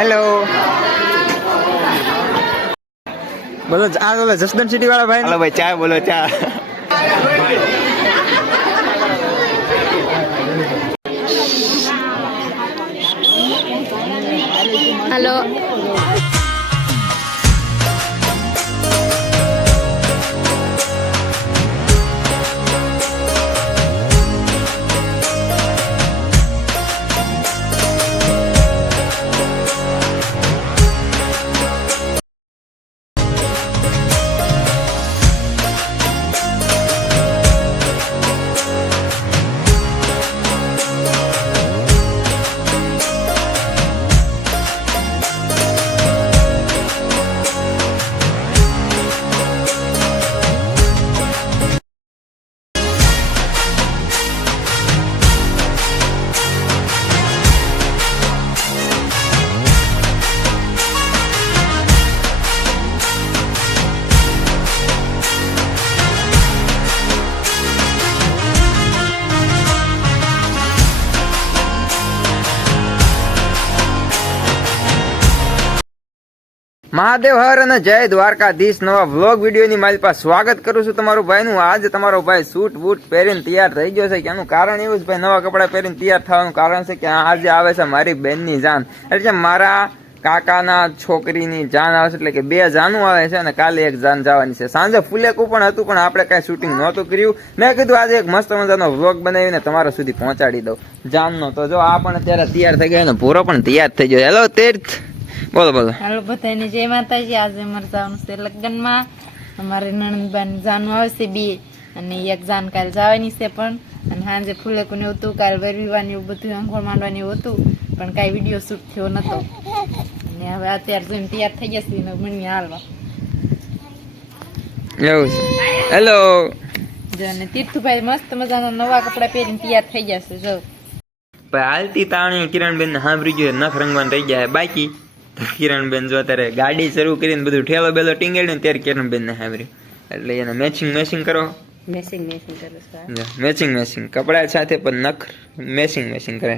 Hello બોલો આ બોલો જસદન સિટી વાળા ભાઈ. हेलो भाई चाय बोलो चाय. हेलो મહાદેવ હર અને જય દ્વારકાધીશ. નવા વ્લોગ વિડીયોની મારી પાસે સ્વાગત કરું છું તમારું ભાઈનું. આજે તમારો ભાઈ સૂટ બૂટ પહેરીને તૈયાર થઈ ગયો છે. કે એનું કારણ એવું છે ભાઈ, નવા કપડાં પહેરીને તૈયાર થવાનું કારણ છે કે આજે આવે છે મારી બહેનની જાન, એટલે મારા કાકાના છોકરીની જાન આવે છે. એટલે કે 2 જાનું આવે છે અને કાલે 1 જાન જવાની છે. સાંજે ફુલેકું પણ હતું પણ આપણે કઈ શૂટિંગ નહોતું કર્યું. મેં કીધું આજે એક મસ્ત મજાનો વ્લોગ બનાવીને તમારા સુધી પહોંચાડી દઉં જાનનો. તો જો આ પણ અત્યારે તૈયાર થઈ ગયો અને પૂરો પણ તૈયાર થઈ ગયો. હેલો તીર્થ, બોલો બોલો. હાલો બધાને જય માતાજી. આજે અમારે જવાનું છે લગ્નમાં. અમારે નણંદબાની જાનું આવશે 2 અને 1 જાન કાલે જવાની છે. પણ અને સાંજે ફૂલેકું એવું હતું, કાલે વરવીવાની એવું બધું અંખોળ માંડવાની એવું હતું પણ કાંઈ વિડીયો શૂટ થયો નતો. અને હવે અત્યારે જોઈને તૈયાર થઈ જશે ને મણી હાલવા એવું છે. હેલો જો અને તીર્થુભાઈ મસ્ત મજાના નવા કપડા પહેરીને તૈયાર થઈ જશે. જો હાલતી તાણી કિરણબેન ને સાંભળી ગયું નખ રંગવાન રહી જાય બાકી. કિરણબેન જો અત્યારે ગાડી શરૂ કરીને બધું ઠેલો બેલો ટીંગેડ્યું ત્યારે કિરણબેન ને સાંભળ્યું એટલે એને મેચિંગ કરો. મેચિંગ કપડા સાથે પણ નખ મેચિંગ કરે.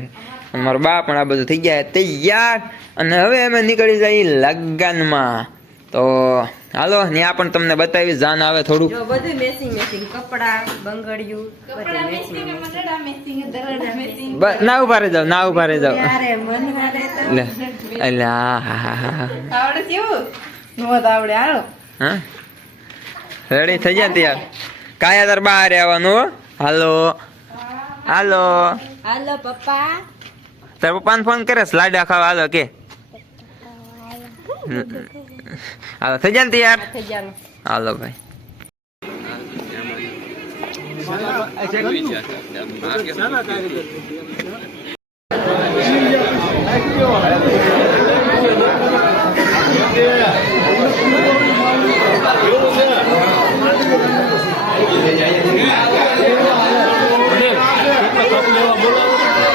અને મારો બા પણ આ બધું થઈ ગયા તૈયાર અને હવે અમે નીકળી જઈએ લગ્નમાં. તો હાલો ત્યાં પણ તમને બતાવી જાન આવે થોડું. જો બધું મેચિંગ કપડા બંગડિયું ના ઉભા રહી જાવ યારે મન વારે તો એટલે હા આવડે કેવું નો આવડે. હાલો હા રેડી થઈ ગયા તૈયાર. કાયા તાર બહાર આવવાનું હો. હાલો હાલો પપ્પા. તાર પપ્પાને ફોન કરે લાડા ખાવા હાલો કે હાલો થઈ જાય ને તૈયાર. થઈ ગયા. હાલો ભાઈ.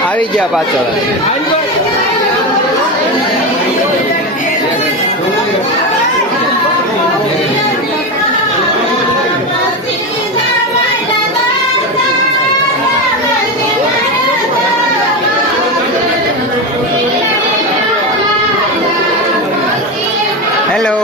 આવી ગયા પાછળ. હેલો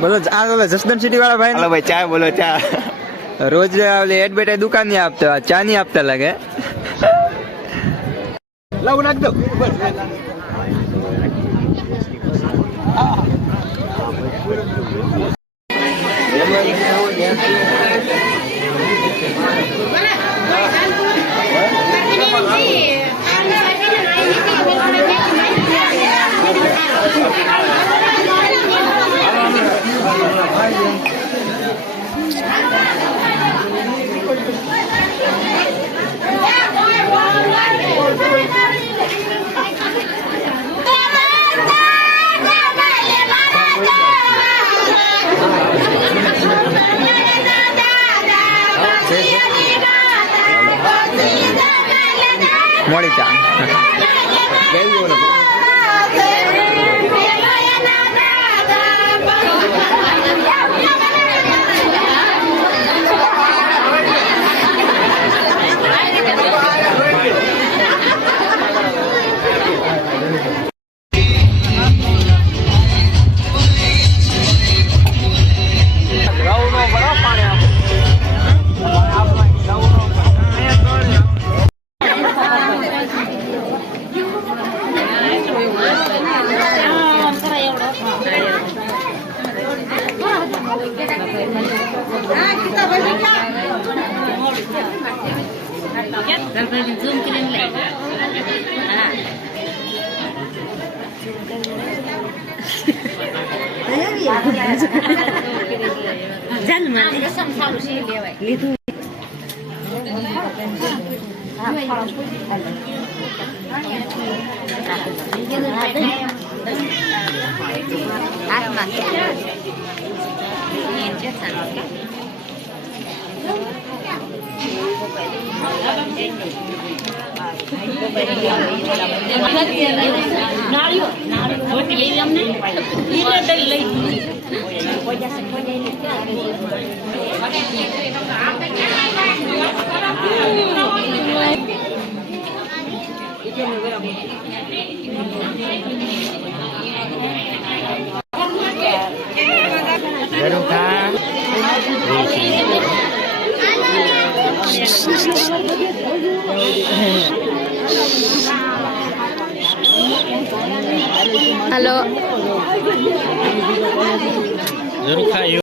બોલો આ બોલો જસદન સિટી વાળા ભાઈ. हेलो भाई चाय बोलो चाय. રોજ એડવર્ટાઈઝ દુકાન ની આપતા, ચા ની આપતા લાગે. लाओ नाक दो. મોડી ચા કેવી બોલો हेलो જરૂર ખાય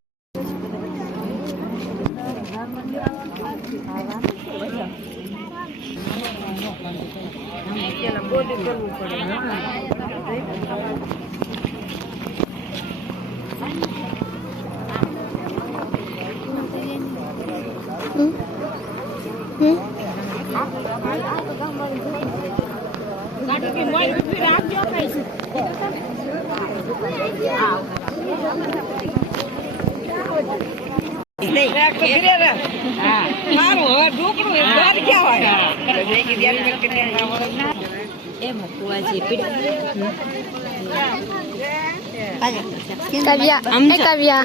काव्या ए काव्या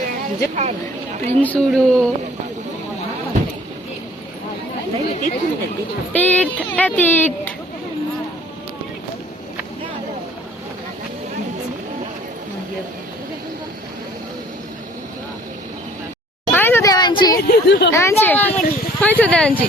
प्रिंसुडो तीर्थ ए तीर्थ हाय तो देवांची देवांची हाय तो देवांची